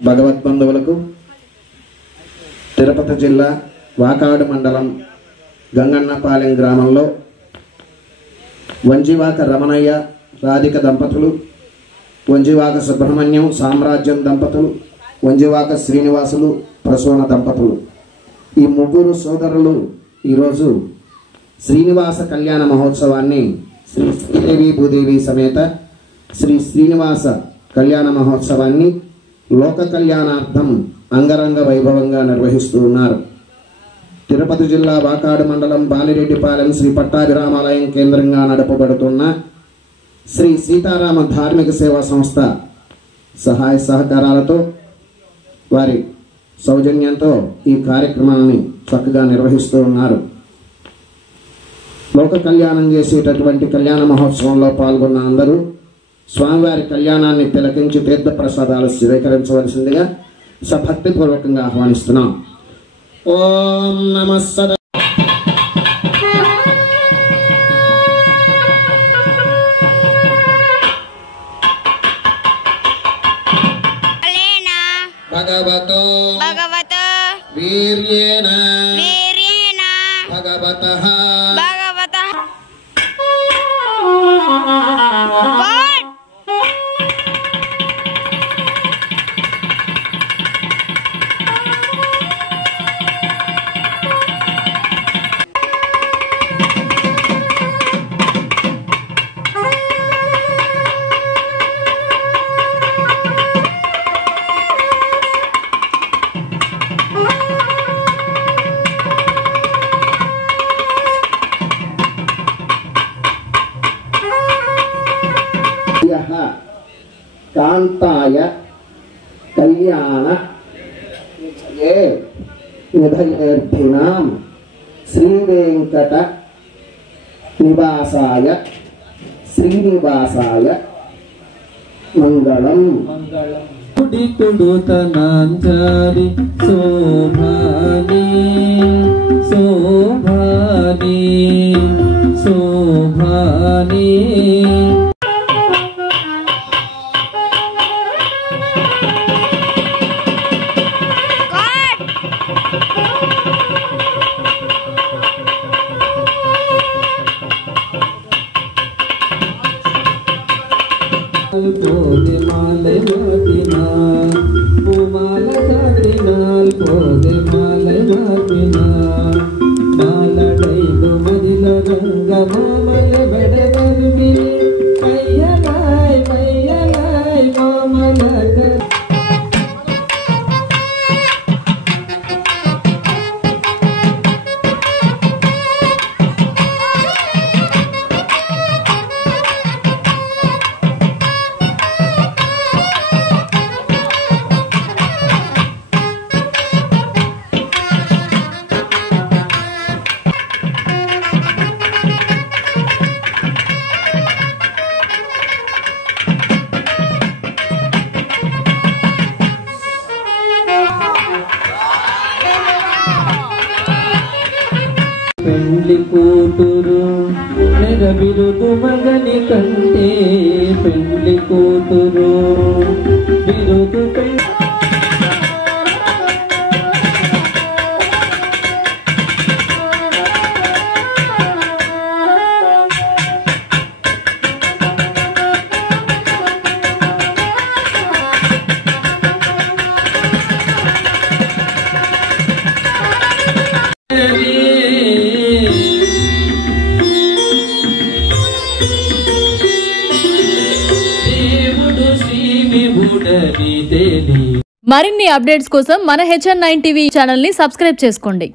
భగవద్బంధువులకు తిరుపతి జిల్లా వాకాడు మండలం గంగన్నపాలెం గ్రామంలో వంజివాక రమణయ్య రాధిక దంపతులు, వంజివాక సుబ్రహ్మణ్యం సామ్రాజ్యం దంపతులు, వంజివాక శ్రీనివాసులు ప్రసూన దంపతులు, ఈ ముగ్గురు సోదరులు ఈరోజు శ్రీనివాస కళ్యాణ మహోత్సవాన్ని శ్రీ శ్రీదేవి భూదేవి సమేత శ్రీ శ్రీనివాస కళ్యాణ మహోత్సవాన్ని లోక కళ్యాణార్థం అంగరంగ వైభవంగా నిర్వహిస్తూ ఉన్నారు. తిరుపతి జిల్లా వాకాడు మండలం బాలిరెడ్డిపాలెం శ్రీ పట్టాభిరామాలయం కేంద్రంగా నడపబడుతున్న శ్రీ సీతారామ ధార్మిక సేవా సంస్థ సహాయ సహకారాలతో వారి సౌజన్యంతో ఈ కార్యక్రమాన్ని చక్కగా నిర్వహిస్తూ ఉన్నారు. లోక కళ్యాణం చేసేటటువంటి కళ్యాణ మహోత్సవంలో పాల్గొన్న అందరూ స్వామివారి కళ్యాణాన్ని తిలకించి తీర్థ ప్రసాదాలు స్వీకరించవలసిందిగా సభక్తిపూర్వకంగా ఆహ్వానిస్తున్నాం. ఓం నమః. భగవతో వీర్యేణ భగవతః కాంతాయ కళ్యాణ నిధయేర్ధినాం శ్రీవేంకట నివాసాయ శ్రీనివాసాయ మంగళం. కుడితుడుతనాంజలి శోభాని శోభాని శోభాని పోగే మాలై మాపినాల్ పూమాల సాగ్రినాల్ పోగే మాలై మాపినాల్ మాలడైదు మదిల రంగ మామల బెడవరుమి మయ్యలాయ్ మయ్యలాయ్ మామల పెండ్లి కూతురు నెరబిరుదు మగని కంటే పెండ్లి కూతురు బిరుదు మరిన్ని అప్డేట్స్ కోసం మన HN9 టీవీ ఛానల్ ని సబ్స్క్రైబ్ చేసుకోండి.